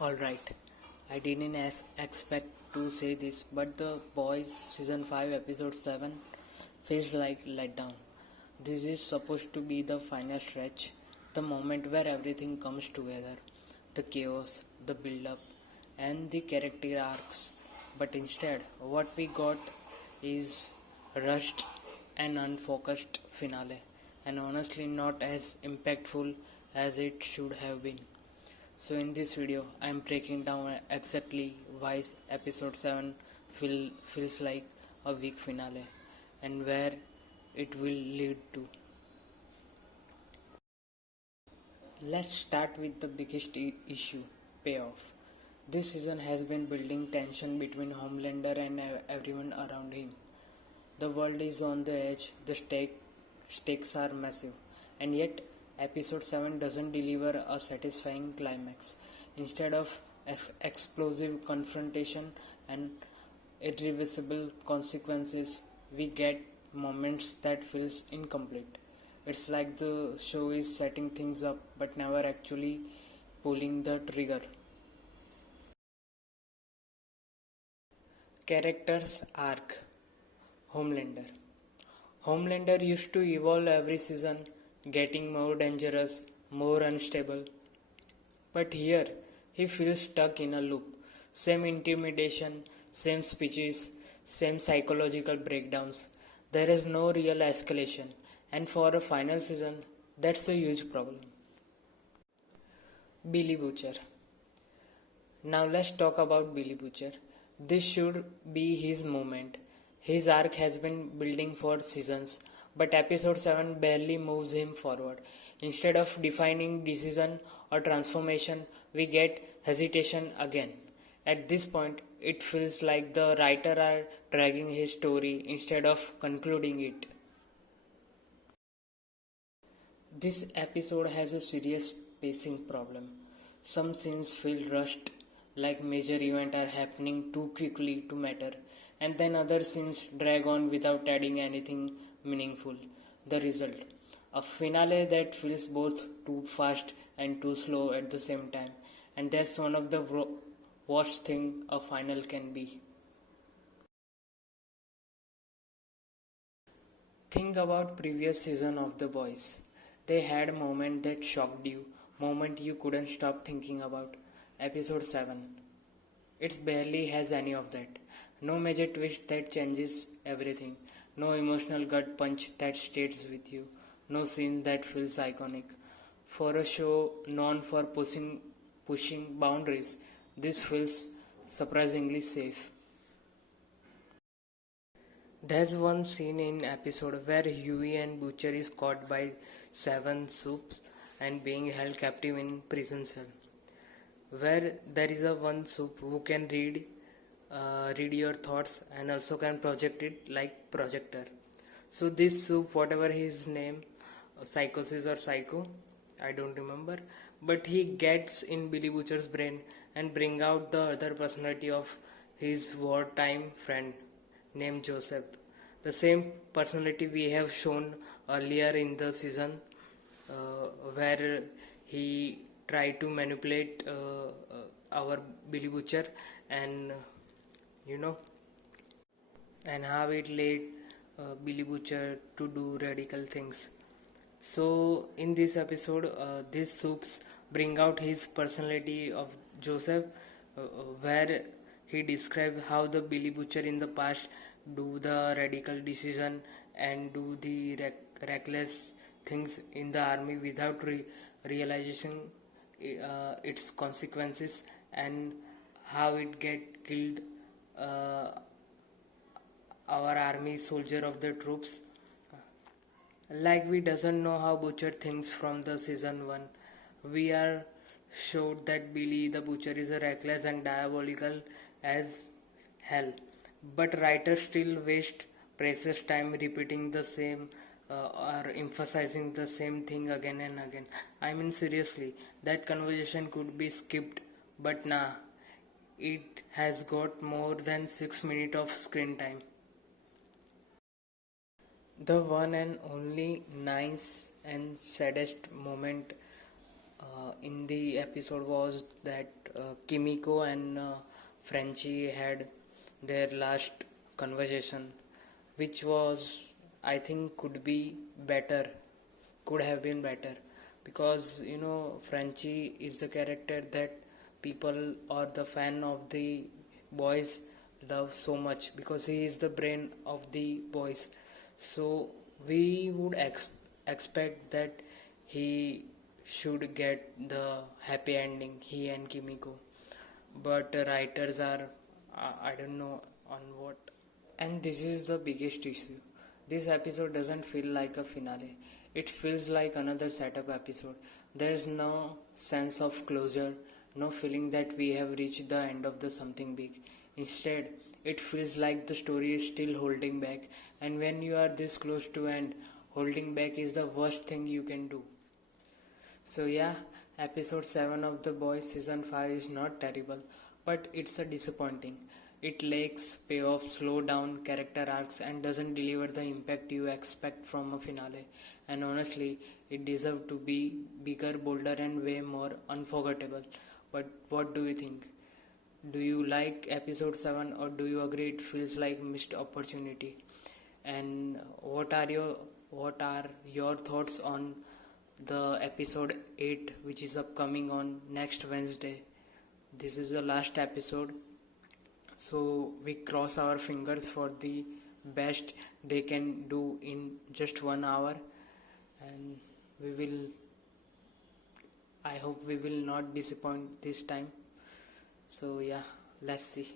Alright, I didn't expect to say this, but The Boys Season 5 Episode 7 feels like letdown. This is supposed to be the final stretch, the moment where everything comes together, the chaos, the build up, and the character arcs. But instead, what we got is rushed and unfocused finale, and honestly not as impactful as it should have been. So in this video I am breaking down exactly why episode 7 feels like a weak finale and where it will lead to. Let's start with the biggest issue, payoff. This season has been building tension between Homelander and everyone around him. The world is on the edge, the stakes are massive, and yet episode 7 doesn't deliver a satisfying climax. Instead of explosive confrontation and irreversible consequences, we get moments that feels incomplete. It's like the show is setting things up but never actually pulling the trigger. Characters arc. Homelander. Homelander used to evolve every season, getting more dangerous, more unstable. But here, he feels stuck in a loop. Same intimidation, same speeches, same psychological breakdowns. There is no real escalation, and for a final season, that's a huge problem. Billy Butcher. Now let's talk about Billy Butcher. This should be his moment. His arc has been building for seasons, but episode 7 barely moves him forward. Instead of defining decision or transformation, we get hesitation again. At this point, it feels like the writer are dragging his story instead of concluding it. This episode has a serious pacing problem. Some scenes feel rushed, like major events are happening too quickly to matter, and then other scenes drag on without adding anything meaningful. The result, a finale that feels both too fast and too slow at the same time, and that's one of the worst thing a final can be. Think about previous season of The Boys. They had a moment that shocked you, moment you couldn't stop thinking about. Episode 7. It barely has any of that. No major twist that changes everything. No emotional gut punch that stays with you. No scene that feels iconic. For a show known for pushing boundaries, this feels surprisingly safe. There's one scene in episode where Huey and Butcher is caught by seven soups and being held captive in prison cell. Where there is a one soup who can read your thoughts and also can project it like projector. So this soup, whatever his name, psychosis or psycho, I don't remember, but he gets in Billy Butcher's brain and bring out the other personality of his wartime friend named Joseph. The same personality we have shown earlier in the season, where he tried to manipulate our Billy Butcher, and you know, and how it led Billy Butcher to do radical things. So in this episode, these soups bring out his personality of Joseph, where he describes how the Billy Butcher in the past do the radical decision and do the reckless things in the army without realizing its consequences, and how it get killed uh, our army soldier of the troops. Like we doesn't know how Butcher thinks from the season 1. We are showed that Billy the Butcher is a reckless and diabolical as hell. But writers still waste precious time repeating the same or emphasizing the same thing again and again. I mean seriously, that conversation could be skipped, but nah, it has got more than 6 minutes of screen time. The one and only nice and saddest moment In the episode was that Kimiko and Frenchie had their last conversation, which was, I think, could have been better, because Frenchie is the character that people or the fan of the boys love so much, because he is the brain of the boys. So we would expect that he should get the happy ending, he and Kimiko. But writers are, I don't know on what. And this is the biggest issue. This episode doesn't feel like a finale. It feels like another setup episode. There's no sense of closure, no feeling that we have reached the end of the something big. Instead, it feels like the story is still holding back, and when you are this close to end, holding back is the worst thing you can do. So yeah, episode 7 of The Boys season 5 is not terrible, but it's a disappointing. It lacks payoff, slow down character arcs, and doesn't deliver the impact you expect from a finale. And honestly, it deserved to be bigger, bolder, and way more unforgettable. But what do you think? Do you like episode 7, or do you agree it feels like missed opportunity? And what are your thoughts on the episode 8, which is upcoming on next Wednesday? This is the last episode, so we cross our fingers for the best they can do in just 1 hour, and we will I hope we will not disappoint this time. So yeah, let's see.